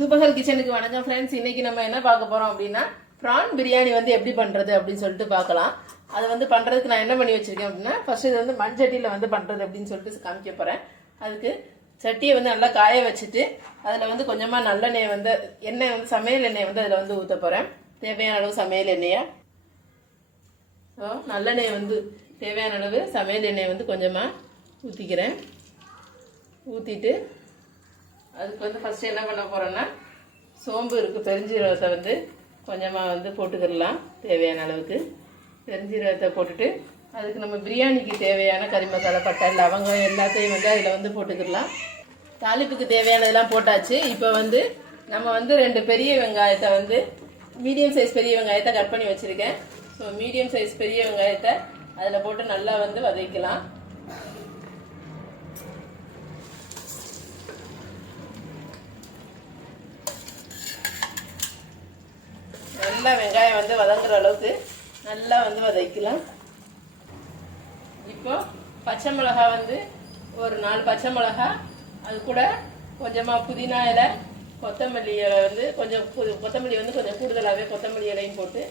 துபகல் கிச்சனுக்கு வணக்கம் ஃப்ரெண்ட்ஸ். இன்னைக்கு நம்ம என்ன பார்க்க போறோம் அப்படின்னா ப்ரான் பிரியாணி வந்து எப்படி பண்றது அப்படின்னு சொல்லிட்டு பார்க்கலாம். அது வந்து பண்றதுக்கு நான் என்ன பண்ணி வச்சிருக்கேன் அப்படின்னா, ஃபர்ஸ்ட் இது வந்து மண்சட்டியில வந்து பண்றது அப்படின்னு சொல்லிட்டு காமிக்க போறேன். அதுக்கு சட்டியை வந்து நல்லா காய வச்சுட்டு அதில் வந்து கொஞ்சமா நல்லெண்ணெய் வந்து எண்ணெய் வந்து சமையல் எண்ணெய் வந்து அதில் வந்து ஊற்ற போறேன். தேவையான அளவு சமையல் எண்ணெயை நல்லெண்ணெய் வந்து தேவையான அளவு சமையல் எண்ணெய் வந்து கொஞ்சமா ஊற்றிக்கிறேன். ஊற்றிட்டு அதுக்கு வந்து ஃபஸ்ட்டு என்ன பண்ண போகிறோன்னா, சோம்பு இருக்குது, பெருஞ்சீரகத்தை வந்து கொஞ்சமாக வந்து போட்டுக்கிடலாம். தேவையான அளவுக்கு பெருஞ்சீரகத்தை போட்டுட்டு அதுக்கு நம்ம பிரியாணிக்கு தேவையான கறி மசாலா, பட்டை, லவங்கம் எல்லாத்தையும் வந்து அதில் வந்து போட்டுக்கிடலாம். தாளிப்புக்கு தேவையானதெல்லாம் போட்டாச்சு. இப்போ வந்து நம்ம வந்து 2 பெரிய வெங்காயத்தை வந்து மீடியம் சைஸ் பெரிய வெங்காயத்தை கட் பண்ணி வச்சுருக்கேன். ஸோ மீடியம் சைஸ் பெரிய வெங்காயத்தை அதில் போட்டு நல்லா வந்து வதக்கலாம். நல்லா வெங்காயம் வந்து வதங்குற அளவுக்கு நல்லா வந்து வதக்கலாம். இப்போ பச்சை மிளகா வந்து ஒரு 4 பச்சை மிளகா, அது கூட கொஞ்சமாக புதினா இலை, கொத்தமல்லி இலை வந்து கொஞ்சம் கொத்தமல்லி வந்து கொஞ்சம் கூடுதலாகவே கொத்தமல்லி இலையும் போட்டு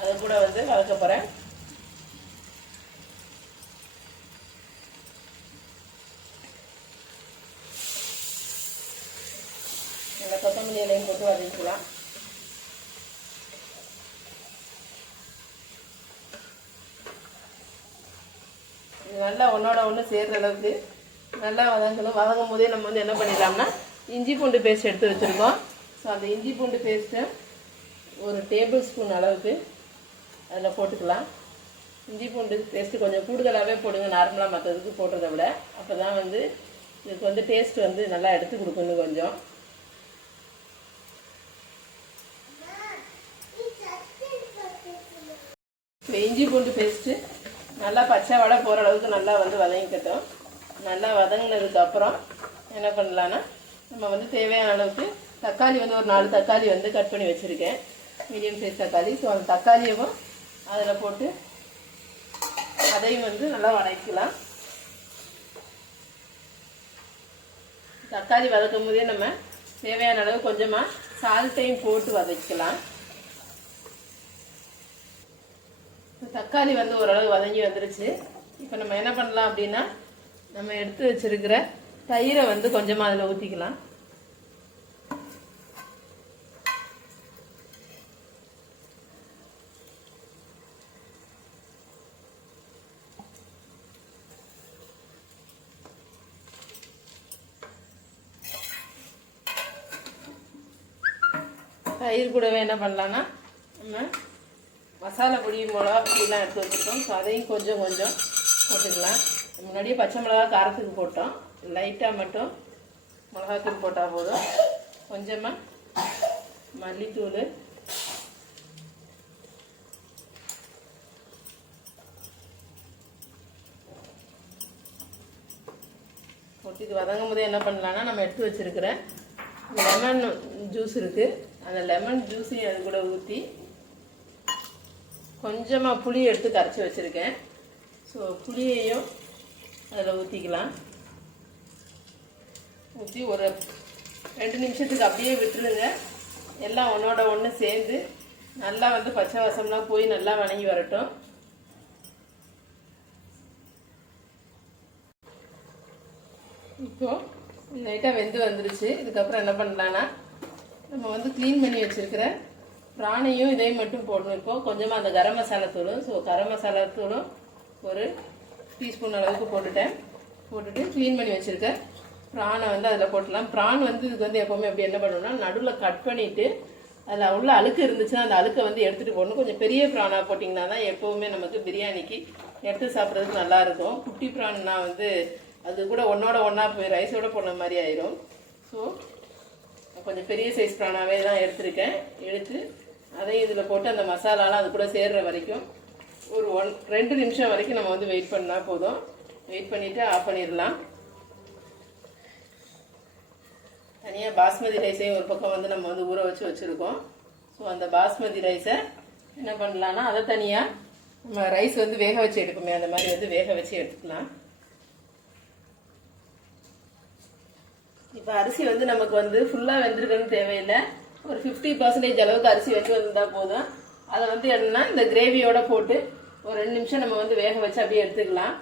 அது கூட வந்து வதக்க போகிறேன். நல்லா கொத்தமல்லி இலையும் போட்டு வதக்கலாம். நல்லா ஒன்றோட ஒன்று சேர்ற அளவுக்கு நல்லா வதங்கணும். வதங்கும் போதே நம்ம வந்து என்ன பண்ணிடலாம்னா, இஞ்சி பூண்டு பேஸ்ட் எடுத்து வச்சுருக்கோம். ஸோ அந்த இஞ்சி பூண்டு பேஸ்ட்டை ஒரு டேபிள் ஸ்பூன் அளவுக்கு அதில் போட்டுக்கலாம். இஞ்சி பூண்டு பேஸ்ட்டு கொஞ்சம் கூடுதலாகவே போடுங்க, நார்மலாக மற்றதுக்கு போடுறத விட. அப்போ தான் வந்து இதுக்கு வந்து டேஸ்ட் வந்து நல்லா எடுத்து கொடுக்கணும். கொஞ்சம் இப்போ இஞ்சி பூண்டு பேஸ்ட்டு நல்லா பச்சை வடை போகிற அளவுக்கு நல்லா வந்து வதங்கிக்கட்டும். நல்லா வதங்கினதுக்கப்புறம் என்ன பண்ணலான்னா, நம்ம வந்து தேவையான அளவுக்கு தக்காளி வந்து ஒரு 4 தக்காளி வந்து கட் பண்ணி வச்சுருக்கேன், மீடியம் சைஸ் தக்காளி. ஸோ அந்த தக்காளியவும் அதில் போட்டு அதையும் வந்து நல்லா வதக்கலாம். தக்காளி வதக்கும் போதே நம்ம தேவையான அளவு கொஞ்சமாக சால்ட்டையும் போட்டு வதக்கலாம். தக்காளி வந்து ஓரளவு வதங்கி வந்துருச்சு. இப்போ நம்ம என்ன பண்ணலாம் அப்படின்னா, நம்ம எடுத்து வச்சிருக்கிற தயிரை வந்து கொஞ்சமாக அதில் ஊற்றிக்கலாம். தயிர் கூடவே என்ன பண்ணலான்னா, நம்ம மசாலா பொடி, மிளகா பொடியெலாம் எடுத்து வச்சுருக்கோம். ஸோ அதையும் கொஞ்சம் கொஞ்சம் போட்டுக்கலாம். முன்னாடியே பச்சை மிளகா காரத்துக்கு போட்டோம், லைட்டாக மட்டும் மிளகாத்தூள் போட்டால் போதும். கொஞ்சமாக மல்லித்தூள், போட்டு இது வதங்கும் போதே என்ன பண்ணலான்னா, நம்ம எடுத்து வச்சுருக்கிற லெமன் ஜூஸ் இருக்குது, அந்த லெமன் ஜூஸையும் அது கூட ஊற்றி கொஞ்சமாக புளி எடுத்து கரைச்சி வச்சுருக்கேன். ஸோ புளியையும் அதில் ஊற்றிக்கலாம். ஊற்றி ஒரு 2 நிமிஷத்துக்கு அப்படியே விட்டுருங்க. எல்லாம் ஒன்றோட ஒன்று சேர்ந்து நல்லா வந்து பச்சை வாசம்லாம் போய் நல்லா வணங்கி வரட்டும். இப்போது லைட்டாக வெந்து வந்துருச்சு. இதுக்கப்புறம் என்ன பண்ணலான்னா, நம்ம வந்து க்ளீன் பண்ணி வச்சுருக்கிற ப்ரானையும் இதையும் மட்டும் போடணும். இப்போது கொஞ்சமாக அந்த கரம் மசாலா தூளும், ஸோ கரம் மசாலா தூளும் ஒரு டீஸ்பூன் அளவுக்கு போட்டுட்டு க்ளீன் பண்ணி வச்சுருக்க ப்ரானை வந்து அதில் போட்டுடலாம். ப்ரான் வந்து இதுக்கு வந்து எப்போவுமே எப்படி என்ன பண்ணணும்னா, நடுவில் கட் பண்ணிவிட்டு அதில் உள்ள அழுக்கு இருந்துச்சுன்னா அந்த அழுக்கை வந்து எடுத்துகிட்டு போடணும். கொஞ்சம் பெரிய ப்ரானாக போட்டிங்கன்னா தான் எப்போவுமே நமக்கு பிரியாணிக்கு எடுத்து சாப்பிட்றதுக்கு நல்லாயிருக்கும். குட்டி ப்ரான்னா வந்து அது கூட ஒன்றோட ஒன்றா போய் ரைஸோடு போடுற மாதிரி ஆயிரும். ஸோ கொஞ்சம் பெரிய சைஸ் ப்ரானாகவே தான் எடுத்துருக்கேன். எடுத்து அதையும் இதில் போட்டு அந்த மசாலாலாம் அது கூட சேர்கிற வரைக்கும் ஒரு 2 நிமிஷம் வரைக்கும் நம்ம வந்து வெயிட் பண்ணால் போதும். வெயிட் பண்ணிவிட்டு ஆஃப் பண்ணிடலாம். தனியாக பாஸ்மதி ரைஸையும் ஒரு பக்கம் வந்து நம்ம வந்து ஊற வச்சுருக்கோம். ஸோ அந்த பாஸ்மதி ரைஸை என்ன பண்ணலான்னா, அதை தனியாக நம்ம ரைஸ் வந்து வேக வச்சு எடுக்குமே, அந்த மாதிரி வந்து வேக வச்சு எடுத்துக்கலாம். இப்போ இப்போ அரிசி வந்து நமக்கு வந்து ஃபுல்லாக வெந்திருக்குன்னு தேவையில்லை, ஒரு 50% அளவுக்கு அரிசி வெந்து வந்தால் போதும். அதை வந்து என்னன்னா இந்த கிரேவியோட போட்டு ஒரு 2 நிமிஷம் நம்ம வந்து வேக வச்சு அப்படியே எடுத்துக்கலாம்.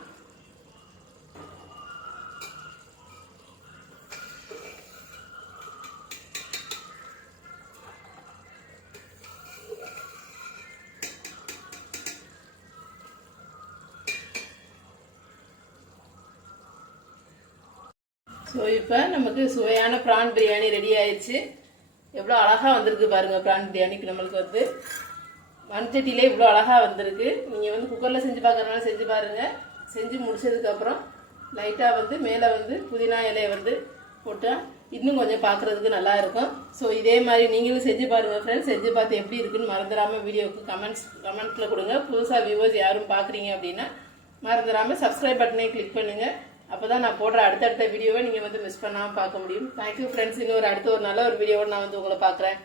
ஸோ இப்போ நமக்கு சுவையான ப்ரான் பிரியாணி ரெடி ஆயிடுச்சு. எவ்வளோ அழகாக வந்திருக்கு பாருங்கள். ப்ரான் பிரியாணிக்கு நம்மளுக்கு வந்து மண்சட்டியிலே இவ்வளோ அழகாக வந்திருக்கு. நீங்கள் வந்து குக்கரில் செஞ்சு பார்க்குறதுனால செஞ்சு பாருங்கள். செஞ்சு முடிச்சதுக்கப்புறம் லைட்டாக வந்து மேலே வந்து புதினா இலையை வந்து போட்டால் இன்னும் கொஞ்சம் பார்க்குறதுக்கு நல்லா இருக்கும். ஸோ இதே மாதிரி நீங்களும் செஞ்சு பாருங்கள் ஃப்ரெண்ட்ஸ். செஞ்சு பார்த்து எப்படி இருக்குன்னு மறந்துடாமல் வீடியோவுக்கு கமெண்ட்ஸில் கொடுங்க. புதுசாக வியூவர்ஸ் யாரும் பார்க்குறீங்க அப்படின்னா மறந்துடாமல் சப்ஸ்கிரைப் பட்டனை கிளிக் பண்ணுங்கள். அப்போ தான் நான் போடுற அடுத்தடுத்த வீடியோவை நீங்கள் வந்து மிஸ் பண்ணாமல் பார்க்க முடியும். Thank you friends. இன்னொரு அடுத்த ஒரு நல்ல ஒரு வீடியோவோடு நான் வந்து உங்களை பார்க்குறேன்.